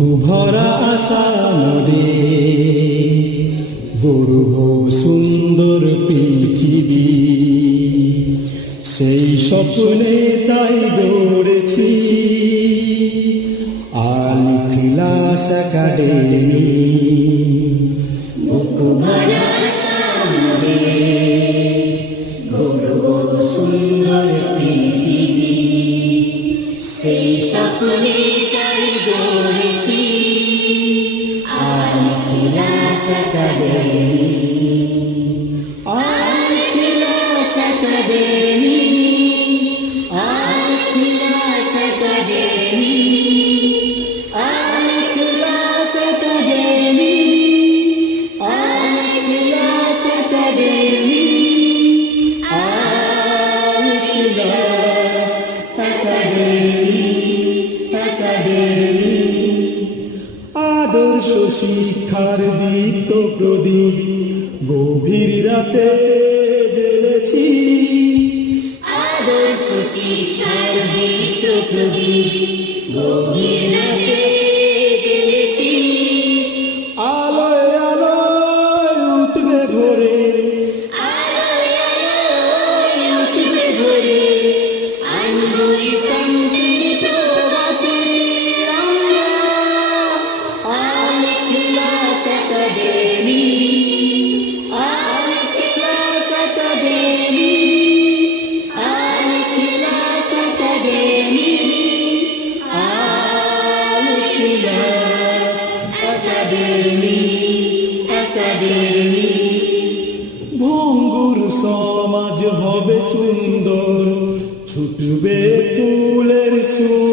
ভরা আশা নদে গর্ব সুন্দর পৃথিবী, সেই স্বপ্নে তাই গড়েছি আল ইখলাস একাডেমি। ভরা আশা নদে গর্ব সুন্দর পৃথিবী, সেই স্বপ্নে তাই গড়েছি আল ইখলাস একাডেমি। আল ইখলাস একাডেমি, আল ইখলাস একাডেমি, আল ইখলাস একাডেমি, আল ইখলাস একাডেমি, আল ইখলাস একাডেমি, একাডেমি। আদর্শ শিক্ষার দীপ্ত প্রদীপ গভীর রাতে জ্বেলেছি, আদর্শ শিক্ষার দীপ্ত প্রদীপ গভীর রাতে জ্বেলেছি। আলোয় আলোয় উঠবে ভোরে, আলোয় আলোয় উঠবে ভোরে, আনবই শান্তির প্রভাতে আমরা। আল ইখলাস একাডেমি, আল ইখলাস একাডেমি, আল ইখলাস একাডেমি, আল ইখলাস একাডেমি, একাডেমি। ভঙ্গুর সমাজ হবে সুন্দর, ছুটবে ফুলের সুর।